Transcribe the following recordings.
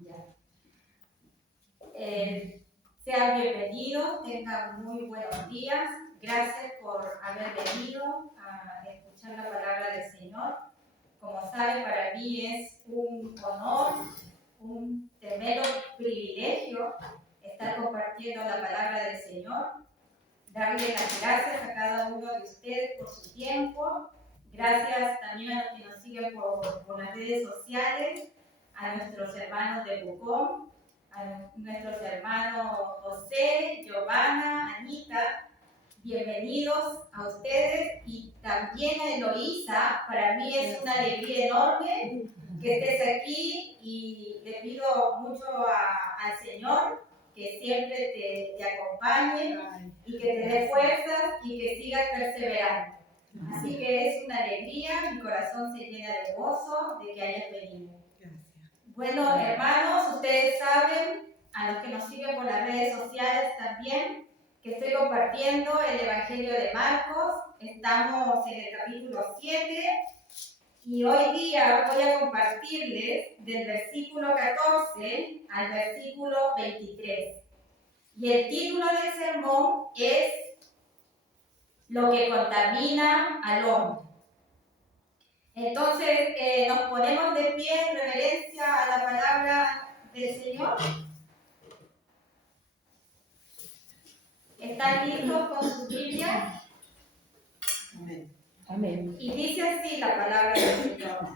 Ya. Sean bienvenidos, tengan muy buenos días. Gracias por haber venido a escuchar la palabra del Señor. Como saben, para mí es un honor, un tremendo privilegio estar compartiendo la palabra del Señor. Darle las gracias a cada uno de ustedes por su tiempo. Gracias también a los que nos siguen por las redes sociales, a nuestros hermanos de Bucón, a nuestros hermanos José, Giovanna, Anita. Bienvenidos a ustedes y también a Eloísa. Para mí es una alegría enorme que estés aquí y le pido mucho al Señor que siempre te acompañe y que te dé fuerzas y que sigas perseverando. Así que es una alegría, mi corazón se llena de gozo de que hayas venido. Bueno, hermanos, ustedes saben, a los que nos siguen por las redes sociales también, que estoy compartiendo el Evangelio de Marcos. Estamos en el capítulo 7 y hoy día voy a compartirles del versículo 14 al versículo 23. Y el título del sermón es Lo que contamina al hombre. Entonces, nos ponemos de pie en reverencia a la palabra del Señor. ¿Están listos con sus Biblias? Amén. Amén. Y dice así la palabra del Señor.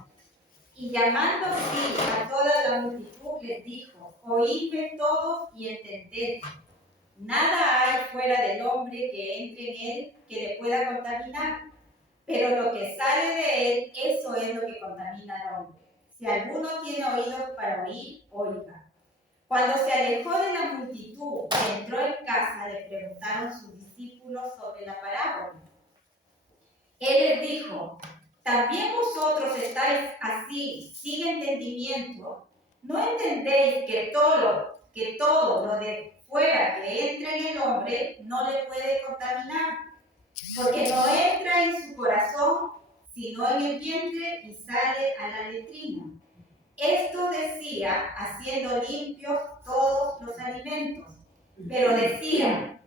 Y llamando así a toda la multitud les dijo: oídme todos y entended. Nada hay fuera del hombre que entre en él que le pueda contaminar, pero lo que sale de él, eso es lo que contamina al hombre. Si alguno tiene oídos para oír, oiga. Cuando se alejó de la multitud y entró en casa, le preguntaron sus discípulos sobre la parábola. Él les dijo: ¿también vosotros estáis así, sin entendimiento? ¿No entendéis que todo lo de fuera que entra en el hombre no le puede contaminar? Porque no entra en su corazón, sino en el vientre y sale a la letrina. Esto decía haciendo limpios todos los alimentos, pero decía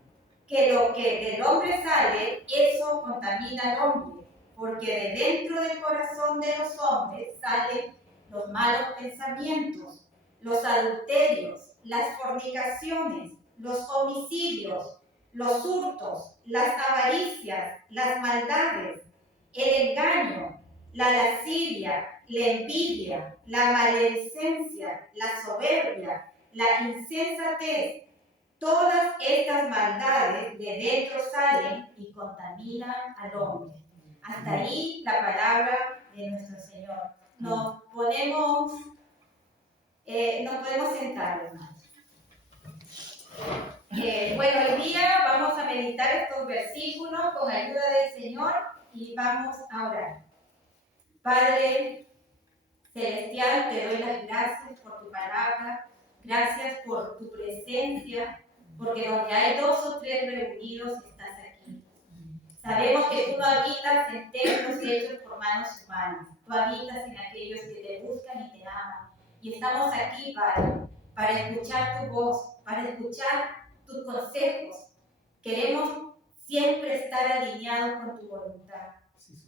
que lo que del hombre sale, eso contamina al hombre, porque de dentro del corazón de los hombres salen los malos pensamientos, los adulterios, las fornicaciones, los homicidios, los hurtos, las avaricias, las maldades, el engaño, la lascivia, la envidia, la maledicencia, la soberbia, la insensatez. Todas estas maldades de dentro salen y contaminan al hombre. Hasta ahí la palabra de nuestro Señor. Nos podemos sentar, hermanos. Bueno, hoy día vamos a meditar estos versículos con ayuda del Señor y vamos a orar. Padre Celestial, te doy las gracias por tu palabra, gracias por tu presencia, porque donde hay dos o tres reunidos estás aquí. Sabemos que tú no habitas en templos hechos por manos humanas, tú habitas en aquellos que te buscan y te aman. Y estamos aquí, Padre, para escuchar tu voz, para escuchar tus consejos. Queremos siempre estar alineados con tu voluntad.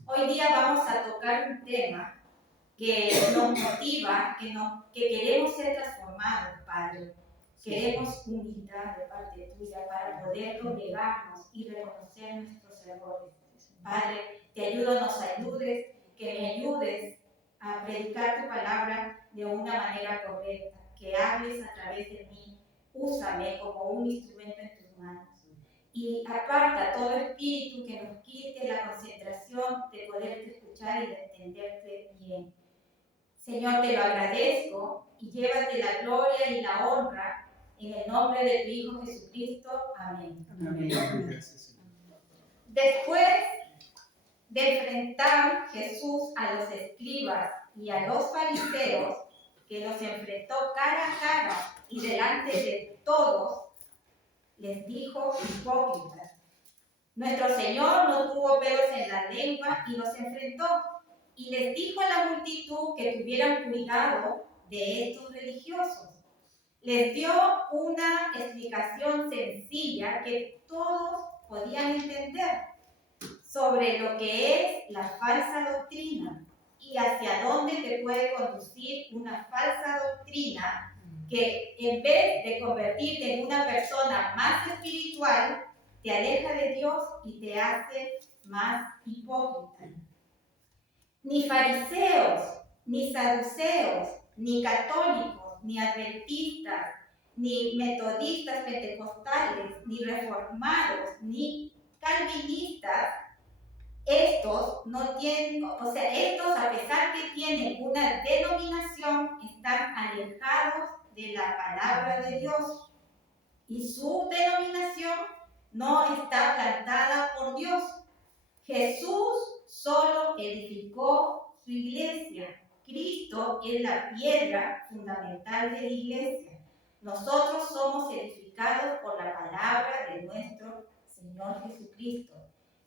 Hoy día vamos a tocar un tema que nos motiva, que queremos ser transformados, Padre. Queremos humildad de parte tuya para poder doblegarnos y reconocer nuestros errores. Padre, nos ayudes, que me ayudes a predicar tu palabra de una manera correcta, que hables a través de mí. Úsame como un instrumento en tus manos. Y aparta todo espíritu que nos quite la concentración de poderte escuchar y de entenderte bien. Señor, te lo agradezco y llévate la gloria y la honra en el nombre de tu Hijo Jesucristo. Amén. Amén. Después de enfrentar Jesús a los escribas y a los fariseos, que los enfrentó cara a cara y delante de todos, les dijo: hipócritas. Nuestro Señor no tuvo pelos en la lengua y los enfrentó. Y les dijo a la multitud que tuvieran cuidado de estos religiosos. Les dio una explicación sencilla que todos podían entender sobre lo que es la falsa doctrina y hacia dónde te puede conducir una falsa doctrina que en vez de convertirte en una persona más espiritual, te aleja de Dios y te hace más hipócrita. Ni fariseos, ni saduceos, ni católicos, ni adventistas, ni metodistas pentecostales, ni reformados, ni calvinistas, estos no tienen, estos a pesar que tienen una denominación, están alejados de la palabra de Dios y su denominación no está plantada por Dios. Jesús solo edificó su iglesia. Cristo es la piedra fundamental de la iglesia. Nosotros somos edificados por la palabra de nuestro Señor Jesucristo.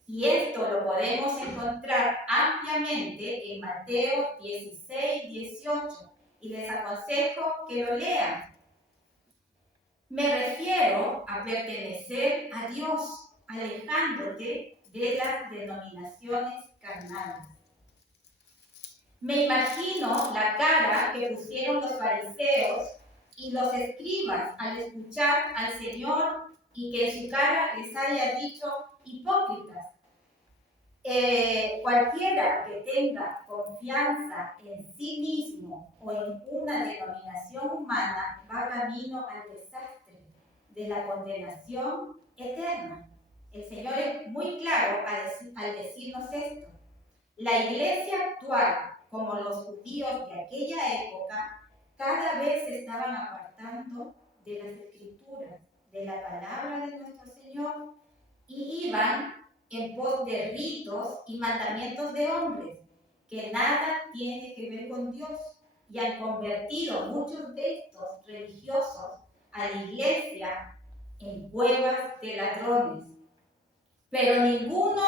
Y esto lo podemos encontrar ampliamente en Mateo 16, 18. Y les aconsejo que lo lean. Me refiero a pertenecer a Dios, alejándote de las denominaciones carnales. Me imagino la cara que pusieron los fariseos y los escribas al escuchar al Señor y que en su cara les haya dicho hipócritas. Cualquiera que tenga confianza en sí mismo o en una denominación humana va camino al desastre de la condenación eterna. El Señor es muy claro al decirnos esto. La iglesia actual, como los judíos de aquella época, cada vez se estaban apartando de las Escrituras, de la palabra de nuestro Señor, y iban en pos de ritos y mandamientos de hombres, que nada tiene que ver con Dios, y han convertido muchos de estos religiosos a la iglesia en cuevas de ladrones. Pero ninguno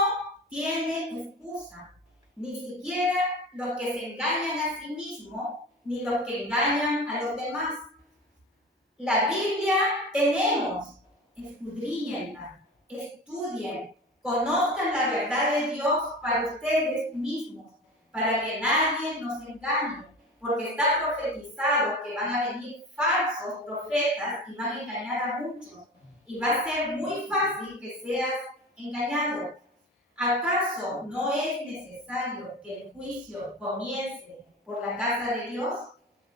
tiene excusa, ni siquiera los que se engañan a sí mismos, ni los que engañan a los demás. La Biblia tenemos, escudriñenla, estudien, conozcan la verdad de Dios para ustedes mismos, para que nadie nos engañe, porque está profetizado que van a venir falsos profetas y van a engañar a muchos, y va a ser muy fácil que seas engañado. ¿Acaso no es necesario que el juicio comience por la casa de Dios?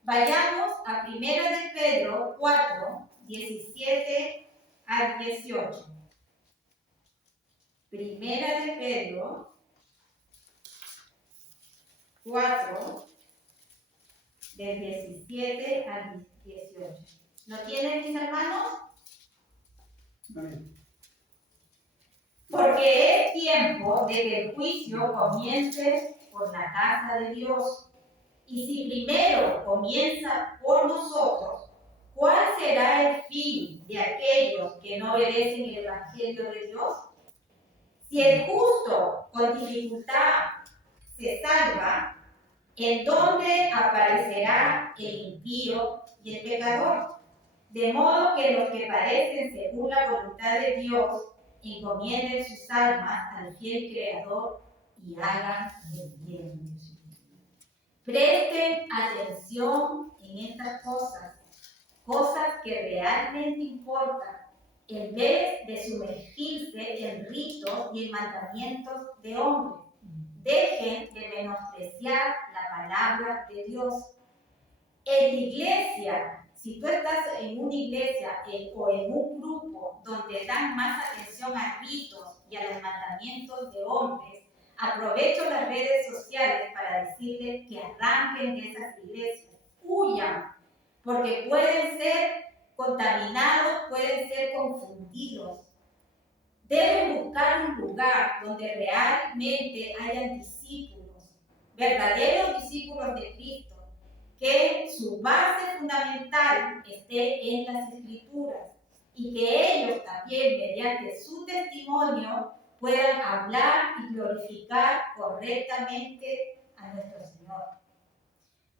Vayamos a 1 de Pedro 4, 17 al 18. 1 de Pedro 4, del 17 al 18. ¿Lo tienen, mis hermanos? Amén. Porque es tiempo de que el juicio comience por la casa de Dios. Y si primero comienza por nosotros, ¿cuál será el fin de aquellos que no obedecen el Evangelio de Dios? Si el justo con dificultad se salva, ¿en dónde aparecerá el impío y el pecador? De modo que los que padecen según la voluntad de Dios encomienden sus almas al fiel Creador y hagan el bien. Presten atención en estas cosas que realmente importan, en vez de sumergirse en ritos y en mandamientos de hombres. Dejen de menospreciar la palabra de Dios. En la iglesia, si tú estás en una iglesia o en un grupo donde dan más atención a ritos y a los mandamientos de hombres, aprovecho las redes sociales para decirles que arranquen de esas iglesias, huyan, porque pueden ser contaminados, pueden ser confundidos. Deben buscar un lugar donde realmente hayan discípulos, verdaderos discípulos de Cristo, que su base fundamental esté en las Escrituras y que ellos también, mediante su testimonio, puedan hablar y glorificar correctamente a nuestro Señor.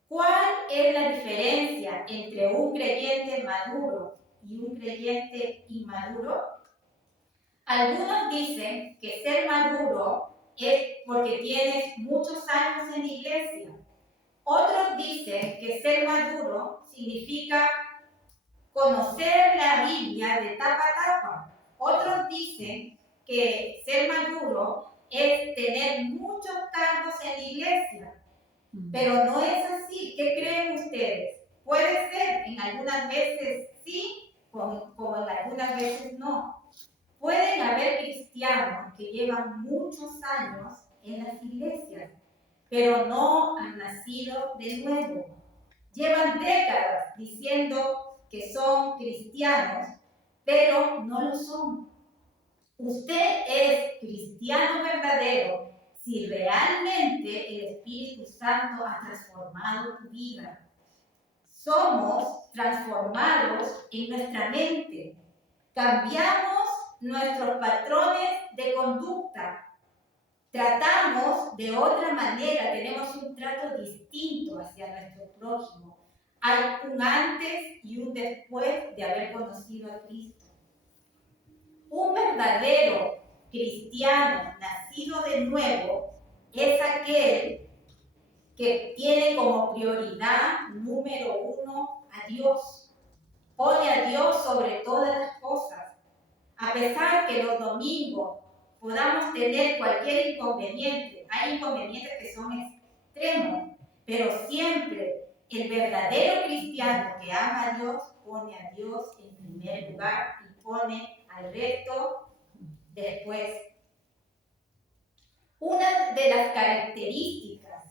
¿Cuál es la diferencia entre un creyente maduro y un creyente inmaduro? Algunos dicen que ser maduro es porque tienes muchos años en la iglesia. Otros dicen que ser maduro significa conocer la Biblia de tapa a tapa. Otros dicen que ser maduro es tener muchos cargos en la iglesia. Pero no es así. ¿Qué creen ustedes? Puede ser, en algunas veces sí, como en algunas veces no. Pueden haber cristianos que llevan muchos años en las iglesias, pero no han nacido de nuevo. Llevan décadas diciendo que son cristianos, pero no lo son. Usted es cristiano verdadero si realmente el Espíritu Santo ha transformado tu vida. Somos transformados en nuestra mente. Cambiamos nuestros patrones de conducta. Tratamos de otra manera, tenemos un trato distinto hacia nuestro prójimo. Hay un antes y un después de haber conocido a Cristo. Un verdadero cristiano nacido de nuevo es aquel que tiene como prioridad número uno a Dios. Pone a Dios sobre todas las cosas. A pesar que los domingos podamos tener cualquier inconveniente, hay inconvenientes que son extremos, pero siempre el verdadero cristiano que ama a Dios pone a Dios en primer lugar y pone al resto después. Una de las características,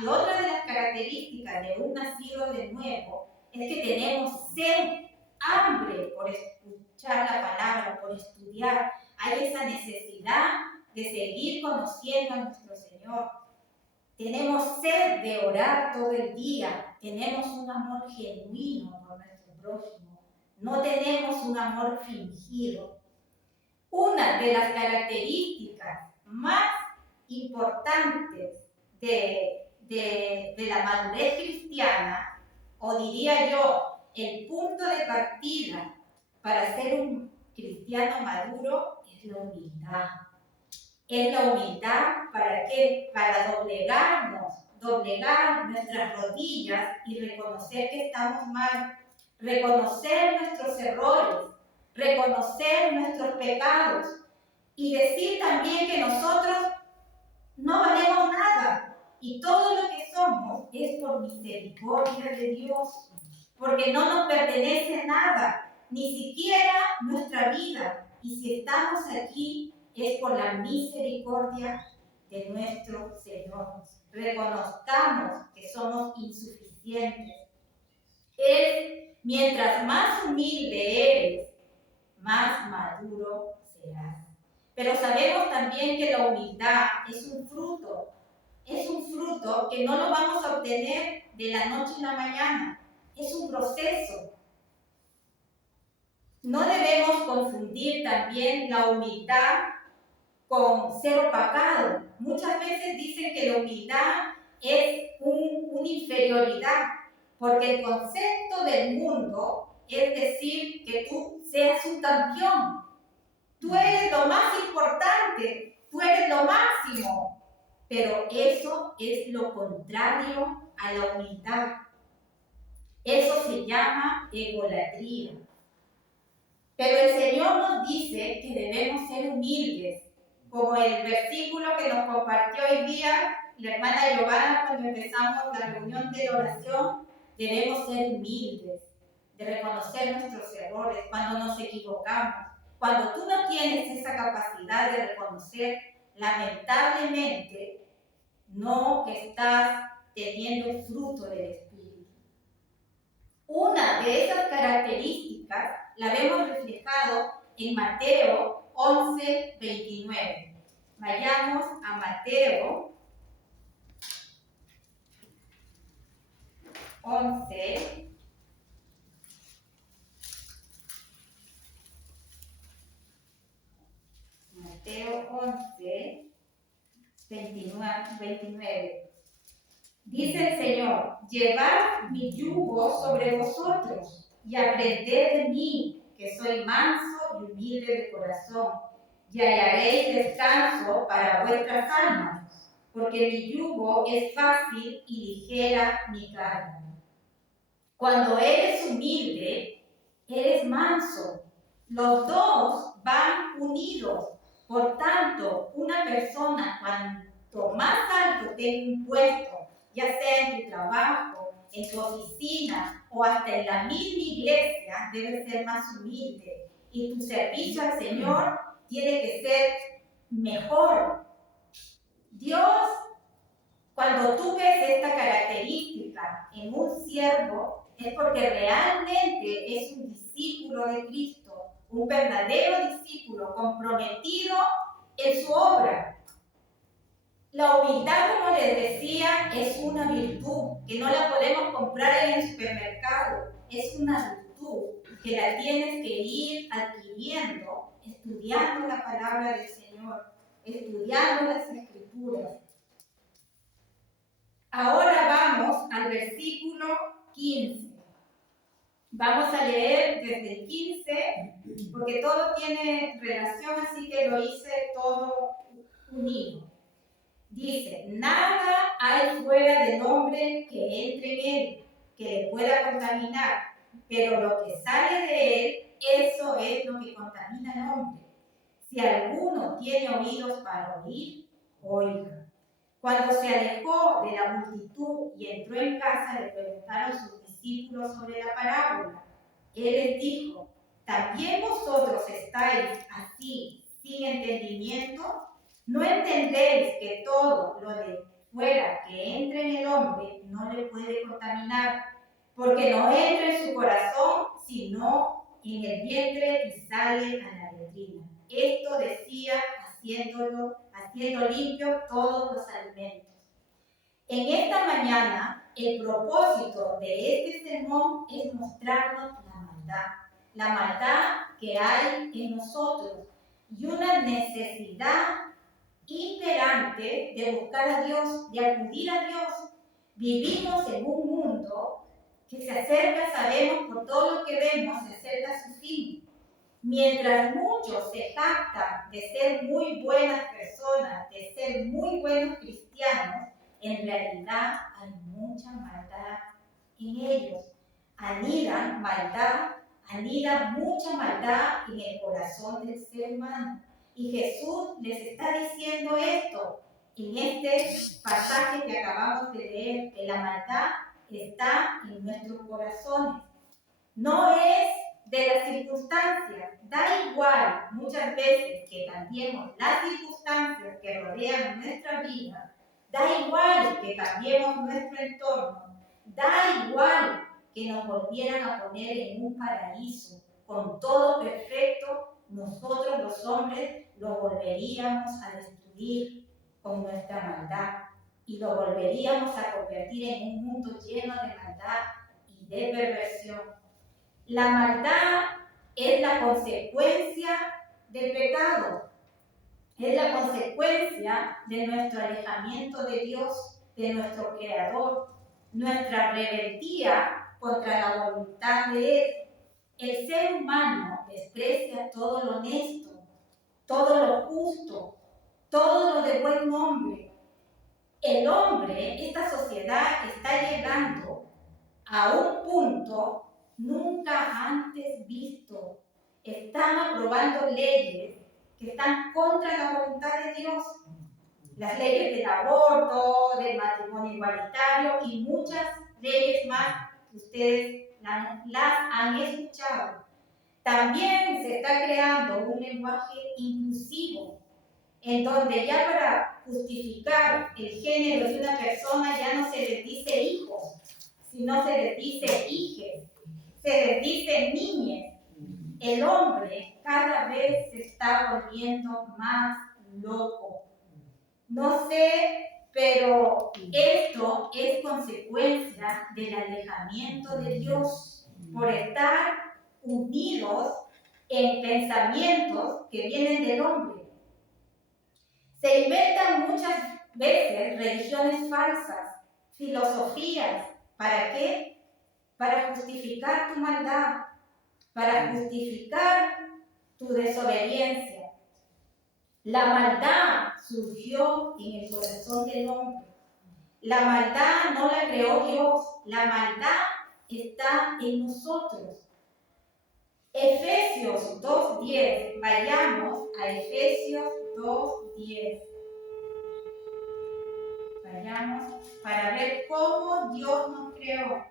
y otra de las características de un nacido de nuevo es que tenemos sed, hambre por escuchar la palabra, por estudiar. Hay esa necesidad de seguir conociendo a nuestro Señor. Tenemos sed de orar todo el día. Tenemos un amor genuino por nuestro prójimo. No tenemos un amor fingido. Una de las características más importantes de la madurez cristiana, o diría yo, el punto de partida para ser un cristiano maduro es la humildad. Es la humildad ¿para qué? Para doblegar nuestras rodillas y reconocer que estamos mal, reconocer nuestros errores, reconocer nuestros pecados y decir también que nosotros no valemos nada y todo lo que somos es por misericordia de Dios, porque no nos pertenece nada, ni siquiera nuestra vida, y si estamos aquí es por la misericordia de nuestro Señor. Reconozcamos que somos insuficientes. Mientras más humilde eres, más maduro serás. Pero sabemos también que la humildad es un fruto que no lo vamos a obtener de la noche a la mañana, es un proceso. No debemos confundir también la humildad con ser opacado. Muchas veces dicen que la humildad es una inferioridad, porque el concepto del mundo es decir que tú seas un campeón. Tú eres lo más importante, tú eres lo máximo, pero eso es lo contrario a la humildad. Eso se llama egolatría. Pero el Señor nos dice que debemos ser humildes, como el versículo que nos compartió hoy día la hermana Giovanna cuando empezamos la reunión de oración. Debemos ser humildes, de reconocer nuestros errores cuando nos equivocamos. Cuando tú no tienes esa capacidad de reconocer, lamentablemente no estás teniendo el fruto del Espíritu. Una de esas características la vemos reflejado en Mateo 11:29. Vayamos a Mateo 11. Mateo 11, 29. Dice el Señor, llevad mi yugo sobre vosotros y aprended de mí, que soy manso y humilde de corazón, y hallaréis descanso para vuestras almas, porque mi yugo es fácil y ligera mi carga. Cuando eres humilde, eres manso. Los dos van unidos. Por tanto, una persona cuanto más alto tenga un puesto, ya sea en tu trabajo, en tu oficina o hasta en la misma iglesia, debe ser más humilde. Y tu servicio al Señor tiene que ser mejor. Dios, cuando tú ves esta característica en un siervo, es porque realmente es un discípulo de Cristo, un verdadero discípulo comprometido en su obra. La humildad, como les decía, es una virtud que no la podemos comprar en el supermercado. Es una virtud que la tienes que ir adquiriendo, estudiando la palabra del Señor, estudiando las Escrituras. Ahora vamos al versículo 15. Vamos a leer desde el 15, porque todo tiene relación, así que lo hice todo unido. Dice, nada hay fuera del hombre que entre en él, que le pueda contaminar, pero lo que sale de él, eso es lo que contamina al hombre. Si alguno tiene oídos para oír, oiga. Cuando se alejó de la multitud y entró en casa, le preguntaron sus discípulos sobre la parábola. Él les dijo, ¿también vosotros estáis así, sin entendimiento? ¿No entendéis que todo lo de fuera que entra en el hombre no le puede contaminar? Porque no entra en su corazón, sino en el vientre y sale a la letrina. Esto decía haciendo limpio todos los alimentos. En esta mañana, el propósito de este sermón es mostrarnos la maldad que hay en nosotros y una necesidad imperante de buscar a Dios, de acudir a Dios. Vivimos en un mundo que se acerca, sabemos por todo lo que vemos, se acerca a su fin. Mientras muchos se jactan de ser muy buenas personas, de ser muy buenos cristianos, en realidad hay mucha maldad en ellos. Anida mucha maldad en el corazón del ser humano. Y Jesús les está diciendo esto en este pasaje que acabamos de leer, que la maldad está en nuestros corazones. No es de las circunstancias, da igual muchas veces que cambiemos las circunstancias que rodean nuestra vida, da igual que cambiemos nuestro entorno, da igual que nos volvieran a poner en un paraíso con todo perfecto, nosotros los hombres lo volveríamos a destruir con nuestra maldad y lo volveríamos a convertir en un mundo lleno de maldad y de perversión. La maldad es la consecuencia del pecado, es la consecuencia de nuestro alejamiento de Dios, de nuestro Creador, nuestra rebeldía contra la voluntad de Él. El ser humano desprecia todo lo honesto, todo lo justo, todo lo de buen nombre. El hombre, esta sociedad está llegando a un punto nunca antes visto. Están aprobando leyes que están contra la voluntad de Dios. Las leyes del aborto, del matrimonio igualitario y muchas leyes más que ustedes las han escuchado. También se está creando un lenguaje inclusivo, en donde ya para justificar el género de una persona ya no se les dice hijos, sino se les dice hijes, se les dice niñes. El hombre cada vez se está volviendo más loco. No sé, pero esto es consecuencia del alejamiento de Dios por estar unidos en pensamientos que vienen del hombre. Se inventan muchas veces religiones falsas, filosofías. ¿Para qué? Para justificar tu maldad, para justificar tu desobediencia. La maldad surgió en el corazón del hombre. La maldad no la creó Dios, la maldad está en nosotros. Efesios 2:10, vayamos a Efesios 2:10. Vayamos para ver cómo Dios nos creó.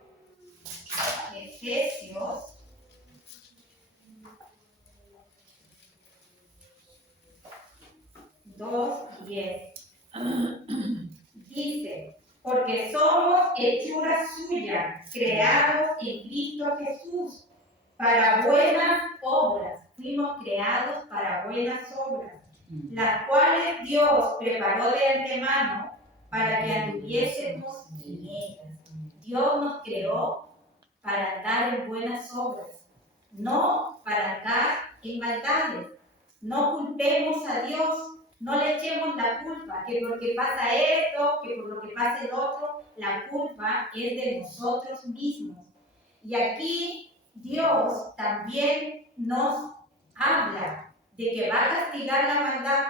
Efesios 2:10. Dice, porque somos hechura suya, creados en Cristo Jesús, para buenas obras. Fuimos creados para buenas obras, las cuales Dios preparó de antemano para que anduviésemos en ellas. Dios nos creó para andar en buenas obras, no para andar en maldades. No culpemos a Dios, no le echemos la culpa, que porque pasa esto, que por lo que pasa el otro, la culpa es de nosotros mismos. Y aquí Dios también nos habla de que va a castigar la maldad,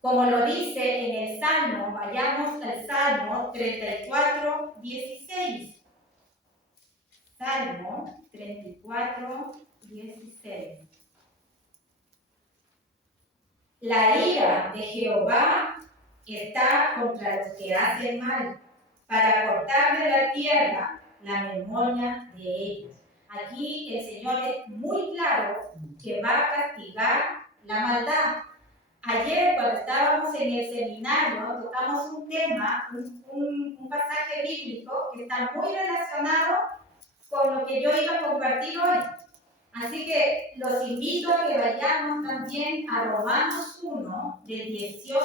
como lo dice en el Salmo. Vayamos al Salmo 34:16. Salmo 34:16. La ira de Jehová está contra los que hacen mal, para cortar de la tierra la memoria de ellos. Aquí el Señor es muy claro que va a castigar la maldad. Ayer, cuando estábamos en el seminario, tocamos un tema, un pasaje bíblico que está muy relacionado con lo que yo iba a compartir hoy. Así que los invito a que vayamos también a Romanos 1, del 18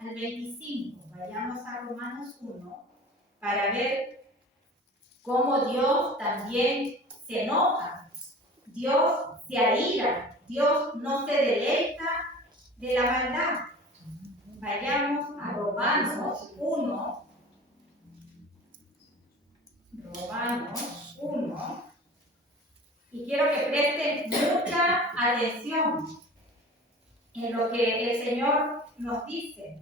al 25. Vayamos a Romanos 1 para ver cómo Dios también se enoja. Dios se aira. Dios no se deleita de la maldad. Vayamos a Romanos 1. Romanos 1. Y quiero que presten mucha atención en lo que el Señor nos dice.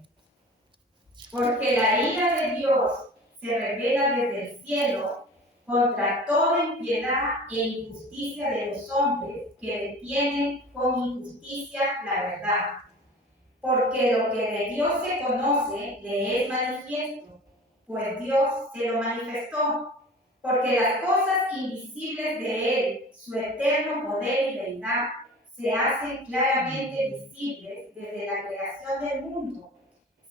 Porque la ira de Dios se revela desde el cielo contra toda impiedad e injusticia de los hombres que detienen con injusticia la verdad. Porque lo que de Dios se conoce le es manifiesto, pues Dios se lo manifestó. Porque las cosas invisibles de Él, su eterno poder y deidad, se hacen claramente visibles desde la creación del mundo,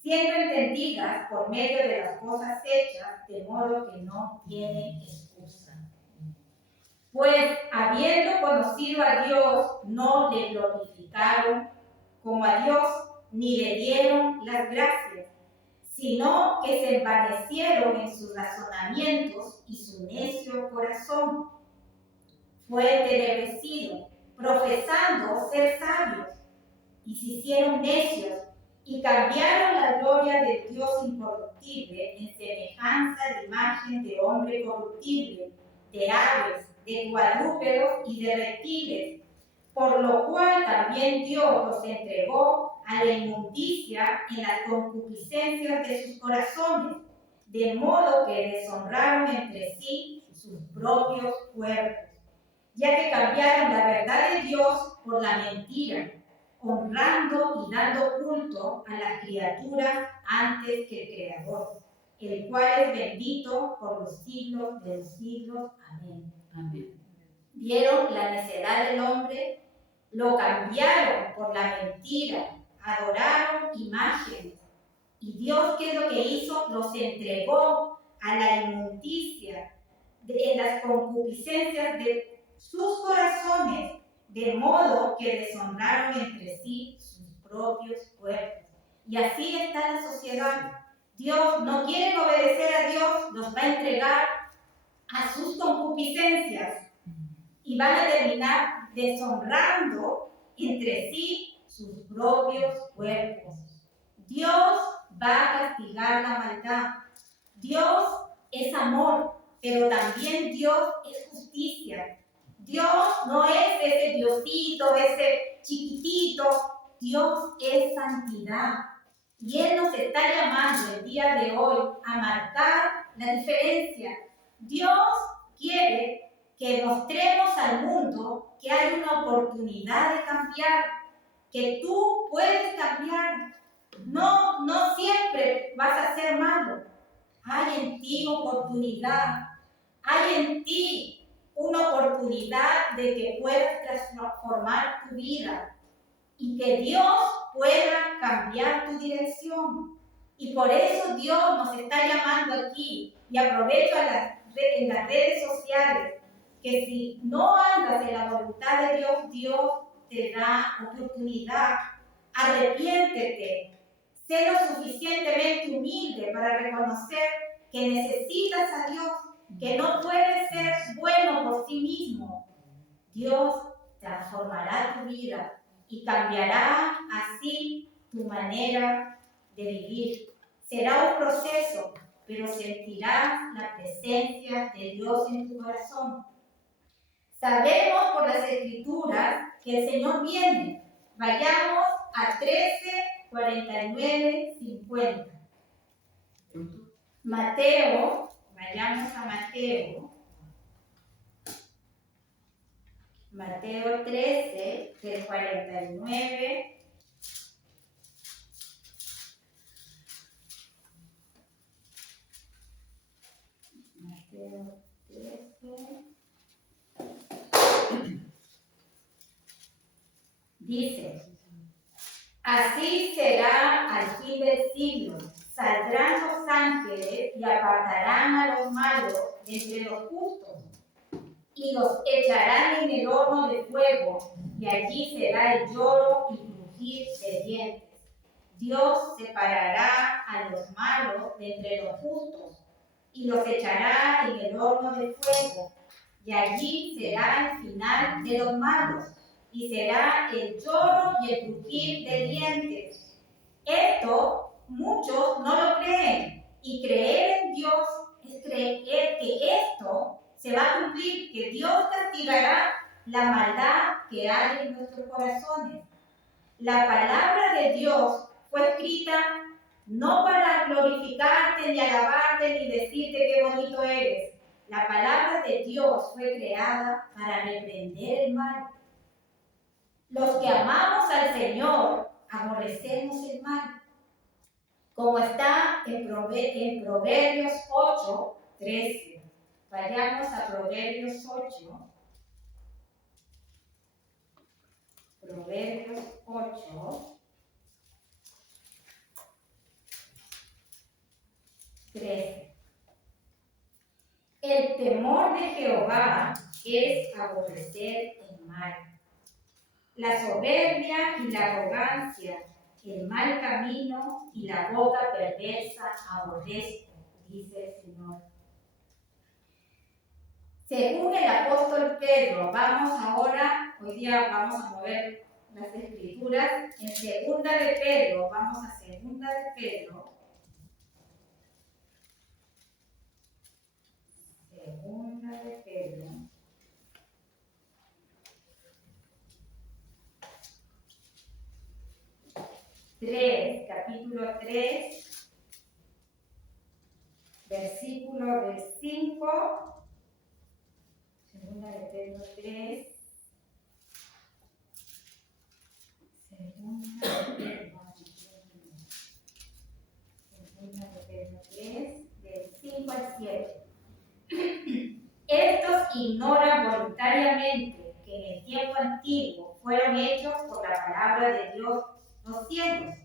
siendo entendidas por medio de las cosas hechas, de modo que no tienen excusa. Pues, habiendo conocido a Dios, no le glorificaron como a Dios, ni le dieron las gracias, sino que se envanecieron en sus razonamientos y su necio corazón fue entenebrecido, profesando ser sabios, y se hicieron necios, y cambiaron la gloria del Dios incorruptible en semejanza de imagen de hombre corruptible, de aves, de cuadrúpedos y de reptiles, por lo cual también Dios los entregó a la inmundicia en las concupiscencias de sus corazones, de modo que deshonraron entre sí sus propios cuerpos, ya que cambiaron la verdad de Dios por la mentira, honrando y dando culto a las criaturas antes que el Creador, el cual es bendito por los siglos de los siglos. Amén. Amén. Vieron la necedad del hombre, lo cambiaron por la mentira, adoraron imágenes. Y Dios, ¿qué es lo que hizo? Los entregó a la inmundicia en las concupiscencias de sus corazones, de modo que deshonraron entre sí sus propios cuerpos. Y así está la sociedad. Dios no quiere obedecer a Dios, los va a entregar a sus concupiscencias y van a terminar deshonrando entre sí sus propios cuerpos. Dios va a castigar la maldad. Dios es amor, pero también Dios es justicia. Dios no es ese Diosito, ese chiquitito. Dios es santidad. Y Él nos está llamando el día de hoy a marcar la diferencia. Dios quiere que mostremos al mundo que hay una oportunidad de cambiar, que tú puedes cambiar. No siempre vas a ser malo. Hay en ti oportunidad. Hay en ti una oportunidad de que puedas transformar tu vida y que Dios pueda cambiar tu dirección. Y por eso Dios nos está llamando aquí. Y aprovecho en las redes sociales que si no andas en la voluntad de Dios, Dios te da oportunidad. Arrepiéntete. Sé lo suficientemente humilde para reconocer que necesitas a Dios, que no puedes ser bueno por sí mismo. Dios transformará tu vida y cambiará así tu manera de vivir. Será un proceso, pero sentirás la presencia de Dios en tu corazón. Sabemos por las Escrituras que el Señor viene. Vayamos a 13, 49, 50. Mateo, vayamos a Mateo. Mateo 13, del 49. Mateo 13. Dice, así será al fin del siglo. Saldrán los ángeles y apartarán a los malos de entre los justos y los echarán en el horno de fuego, y allí será el lloro y crujir de dientes. Dios separará a los malos de entre los justos y los echará en el horno de fuego, y allí será el final de los malos, y será el lloro y el crujir de dientes. Esto muchos no lo creen, y creer en Dios es creer que esto se va a cumplir, que Dios castigará la maldad que hay en nuestros corazones. La palabra de Dios fue escrita no para glorificarte, ni alabarte, ni decirte qué bonito eres. La palabra de Dios fue creada para reprender el mal. Los que amamos al Señor aborrecemos el mal. Como está en Proverbios 8, 13. Vayamos a Proverbios 8. Proverbios 8, 13. El temor de Jehová es aborrecer el mal. La soberbia y la arrogancia, el mal camino y la boca perversa aborrezco, dice el Señor. Según el apóstol Pedro, vamos ahora, hoy día vamos a mover las escrituras, en segunda de Pedro, vamos a segunda de Pedro. Segunda de Pedro. Capítulo 3, versículo del 5. Segunda de Pedro 3. Segunda de Pedro 3, del 5 al 7. Estos ignoran voluntariamente que en el tiempo antiguo fueron hechos por la palabra de Dios los cielos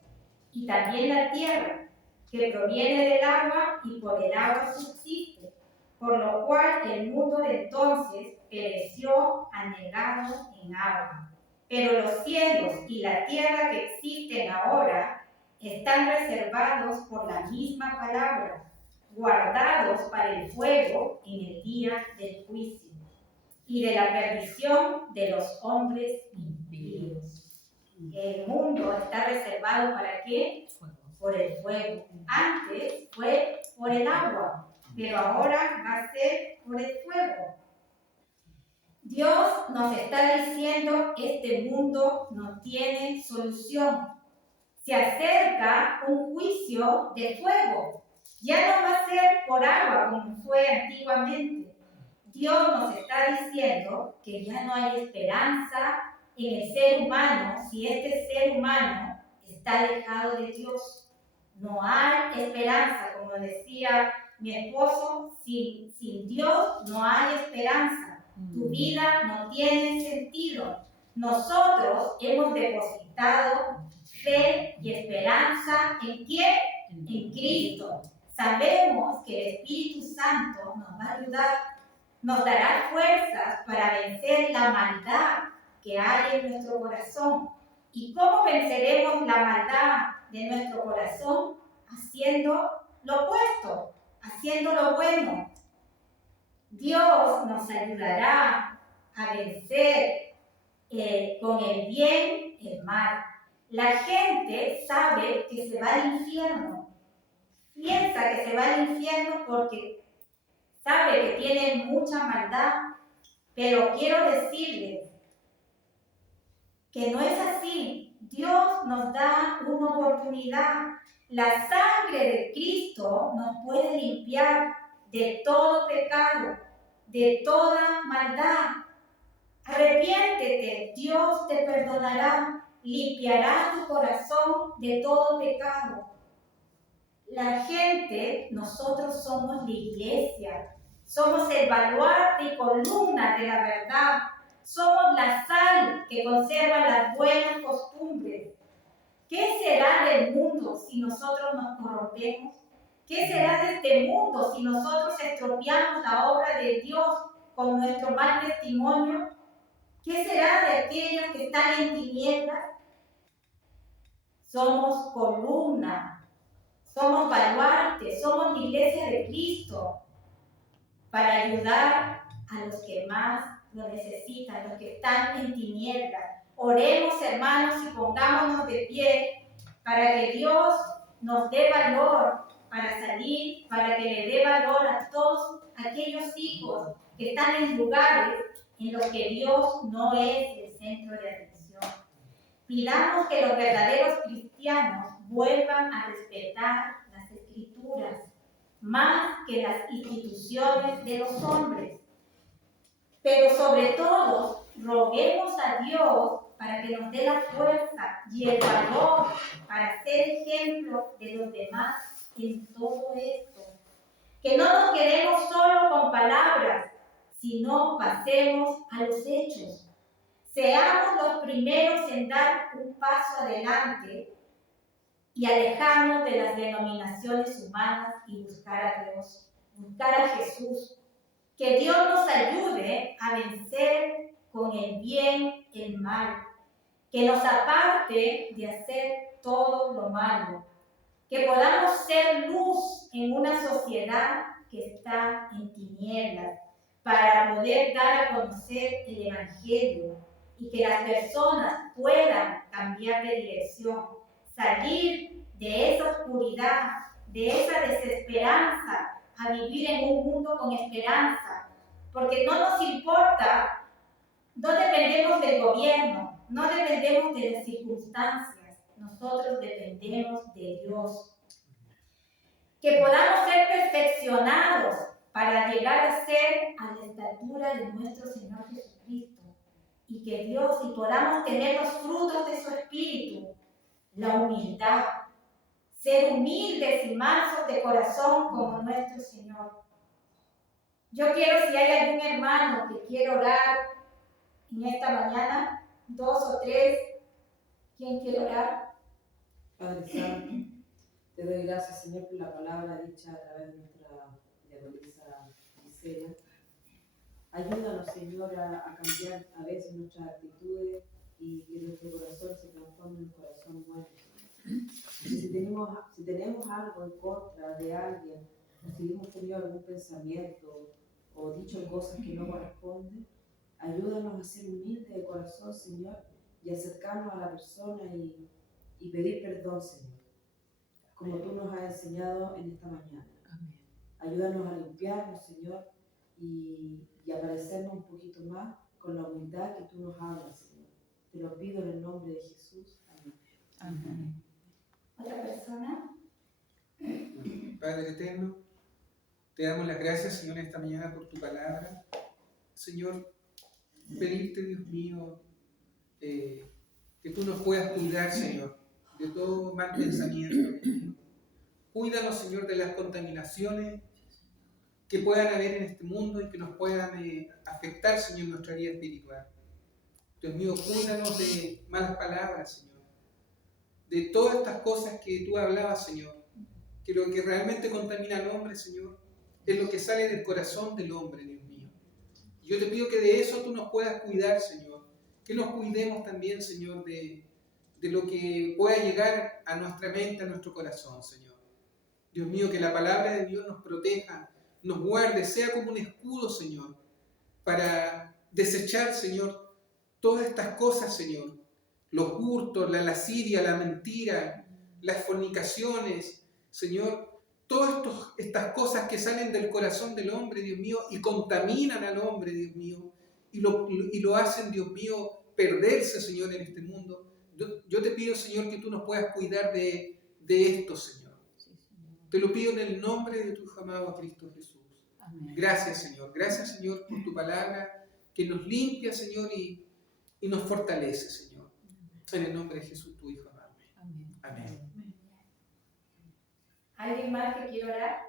y también la tierra, que proviene del agua y por el agua subsiste, por lo cual el mundo de entonces pereció anegado en agua. Pero los cielos y la tierra que existen ahora están reservados por la misma palabra, guardados para el fuego en el día del juicio y de la perdición de los hombres impíos. El mundo está reservado ¿para qué? Por el fuego. Antes fue por el agua. pero ahora va a ser por el fuego. Dios nos está diciendo, este mundo no tiene solución. Se acerca un juicio de fuego. Ya no va a ser por agua como fue antiguamente. Dios nos está diciendo que ya no hay esperanza en el ser humano si este ser humano está alejado de Dios. No hay esperanza, como decía mi esposo, sin Dios no hay esperanza. Tu vida no tiene sentido. Nosotros hemos depositado fe y esperanza ¿en quién? En Cristo. Sabemos que el Espíritu Santo nos va a ayudar, nos dará fuerzas para vencer la maldad que hay en nuestro corazón. ¿Y cómo venceremos la maldad de nuestro corazón? Haciendo lo opuesto, haciendo lo bueno. Dios nos ayudará a vencer con el bien el mal. La gente sabe que se va al infierno. Piensa que se va al infierno porque sabe que tiene mucha maldad. Pero quiero decirles que no es así. Dios nos da una oportunidad. La sangre de Cristo nos puede limpiar de todo pecado, de toda maldad. Arrepiéntete, Dios te perdonará, limpiará tu corazón de todo pecado. La gente, nosotros somos la iglesia, somos el baluarte y columna de la verdad, somos la sal que conserva las buenas costumbres. ¿Qué será del mundo si nosotros nos corrompemos? ¿Qué será de este mundo si nosotros estropeamos la obra de Dios con nuestro mal testimonio? ¿Qué será de aquellos que están en tinieblas? Somos columna, somos baluarte, somos la iglesia de Cristo para ayudar a los que más lo necesitan, los que están en tinieblas. Oremos, hermanos, y pongámonos de pie para que Dios nos dé valor para salir, para que le dé valor a todos aquellos hijos que están en lugares en los que Dios no es el centro de atención. Pidamos que los verdaderos cristianos vuelvan a respetar las Escrituras más que las instituciones de los hombres. Pero sobre todo, roguemos a Dios para que nos dé la fuerza y el valor para ser ejemplo de los demás en todo esto. Que no nos quedemos solo con palabras, sino pasemos a los hechos. Seamos los primeros en dar un paso adelante y alejarnos de las denominaciones humanas y buscar a Dios, buscar a Jesús. Que Dios nos ayude a vencer con el bien el mal, que nos aparte de hacer todo lo malo, que podamos ser luz en una sociedad que está en tinieblas, para poder dar a conocer el Evangelio y que las personas puedan cambiar de dirección, salir de esa oscuridad, de esa desesperanza, a vivir en un mundo con esperanza, porque no nos importa, no dependemos del gobierno, no dependemos de las circunstancias, nosotros dependemos de Dios. Que podamos ser perfeccionados para llegar a ser a la estatura de nuestro Señor Jesucristo, y que Dios, y podamos tener los frutos de su Espíritu, la humildad, ser humildes y mansos de corazón como nuestro Señor. Yo quiero, si hay algún hermano que quiera orar en esta mañana, 2 o 3, ¿quién quiere orar? Padre Santo, te doy gracias, Señor, por la palabra dicha a través de nuestra diaconisa Gisela. Ayúdanos, Señor, a cambiar a veces nuestras actitudes y que nuestro corazón se transforme en un corazón bueno. Y si tenemos algo en contra de alguien, o si hemos tenido algún pensamiento o dicho cosas que no corresponden, ayúdanos a ser humildes de corazón, Señor, y acercarnos a la persona y pedir perdón, Señor, como tú nos has enseñado en esta mañana. Ayúdanos a limpiarnos, Señor, y a parecernos un poquito más con la humildad que tú nos hablas, Señor. Te lo pido en el nombre de Jesús. Amén. Amén. ¿Otra persona? Padre eterno, te damos las gracias, Señor, esta mañana por tu palabra. Señor, pedirte, Dios mío, que tú nos puedas cuidar, Señor, de todo mal pensamiento, Dios mío. Cuídanos, Señor, de las contaminaciones que puedan haber en este mundo y que nos puedan afectar, Señor, nuestra vida espiritual. Dios mío, cuídanos de malas palabras, Señor, de todas estas cosas que tú hablabas, Señor, que lo que realmente contamina al hombre, Señor, es lo que sale del corazón del hombre, Dios mío. Y yo te pido que de eso tú nos puedas cuidar, Señor, que nos cuidemos también, Señor, de lo que pueda llegar a nuestra mente, a nuestro corazón, Señor. Dios mío, que la palabra de Dios nos proteja, nos guarde, sea como un escudo, Señor, para desechar, Señor, todas estas cosas, Señor, los hurtos, la lascivia, la mentira, las fornicaciones, Señor, todas estas cosas que salen del corazón del hombre, Dios mío, y contaminan al hombre, Dios mío, y lo hacen, Dios mío, perderse, Señor, en este mundo. Yo te pido, Señor, que tú nos puedas cuidar de esto, Señor. Te lo pido en el nombre de tu Hijo amado Cristo Jesús. Amén. Gracias, Señor. Gracias, Señor, por tu palabra que nos limpia, Señor, y nos fortalece, Señor. En el nombre de Jesús, tu Hijo amado. Amén. Amén. ¿Alguien más que quiera orar?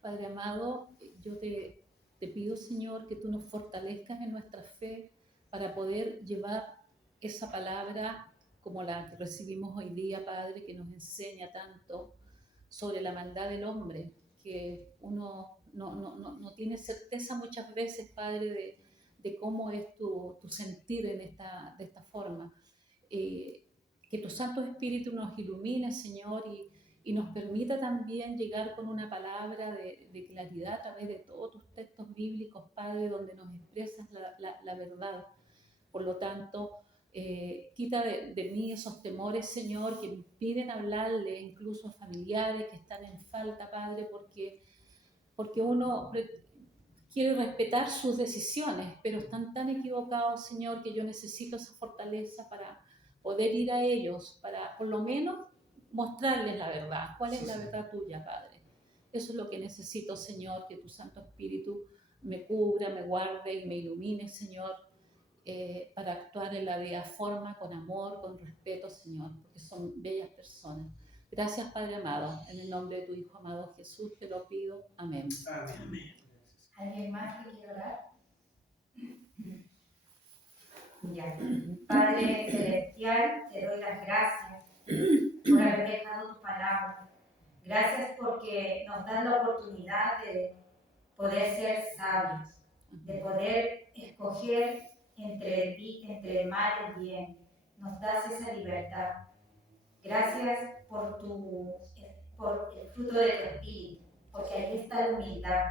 Padre amado, yo te pido, Señor, que tú nos fortalezcas en nuestra fe para poder llevar esa palabra como la que recibimos hoy día, Padre, que nos enseña tanto sobre la maldad del hombre, que uno no tiene certeza muchas veces, Padre, de cómo es tu sentir de esta forma. Que tu Santo Espíritu nos ilumine, Señor, y nos permita también llegar con una palabra de claridad a través de todos tus textos bíblicos, Padre, donde nos expresas la verdad. Por lo tanto, quita de mí esos temores, Señor, que me impiden hablarle incluso a familiares que están en falta, Padre, porque uno quiere respetar sus decisiones, pero están tan equivocados, Señor, que yo necesito esa fortaleza para poder ir a ellos, para por lo menos mostrarles la verdad. ¿Cuál es la verdad tuya, Padre? Eso es lo que necesito, Señor, que tu Santo Espíritu me cubra, me guarde y me ilumine, Señor, para actuar en la vida forma, con amor, con respeto, Señor, porque son bellas personas. Gracias, Padre amado. En el nombre de tu Hijo amado Jesús te lo pido. Amén. Amén. ¿Alguien más que quiera orar? Ya. Padre Celestial, te doy las gracias por haber dejado tu palabra. Gracias porque nos das la oportunidad de poder ser sabios, de poder escoger entre el mal y el bien. Nos das esa libertad. Gracias por el fruto de tu espíritu, porque ahí está la humildad.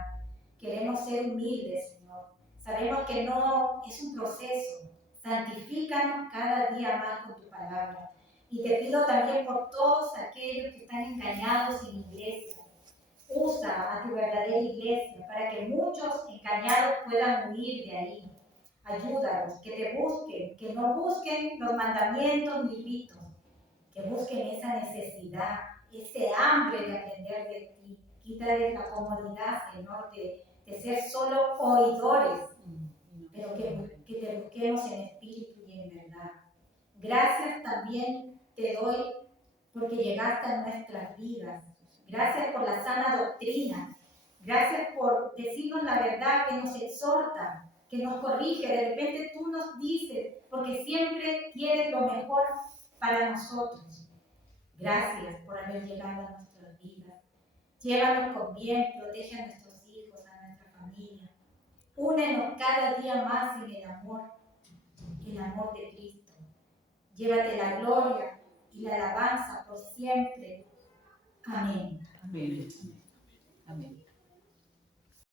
Queremos ser humildes, Señor. Sabemos que no es un proceso. Santifícanos cada día más con tu palabra. Y te pido también por todos aquellos que están engañados en la iglesia. Usa a tu verdadera iglesia para que muchos engañados puedan huir de ahí. Ayúdalos, que te busquen, que no busquen los mandamientos ni ritos, que busquen esa necesidad, ese hambre de aprender de ti. Quítales la comodidad, Señor, de ser solo oidores, pero que te busquemos en espíritu y en verdad. Gracias también te doy porque llegaste a nuestras vidas. Gracias por la sana doctrina. Gracias por decirnos la verdad que nos exhorta, que nos corrige. De repente tú nos dices, porque siempre quieres lo mejor para nosotros. Gracias por haber llegado a nuestras vidas. Llévanos con bien, protege a nuestros hijos, a nuestra familia. Únenos cada día más en el amor de Cristo. Llévate la gloria y la alabanza por siempre. Amén. Amén. Amén.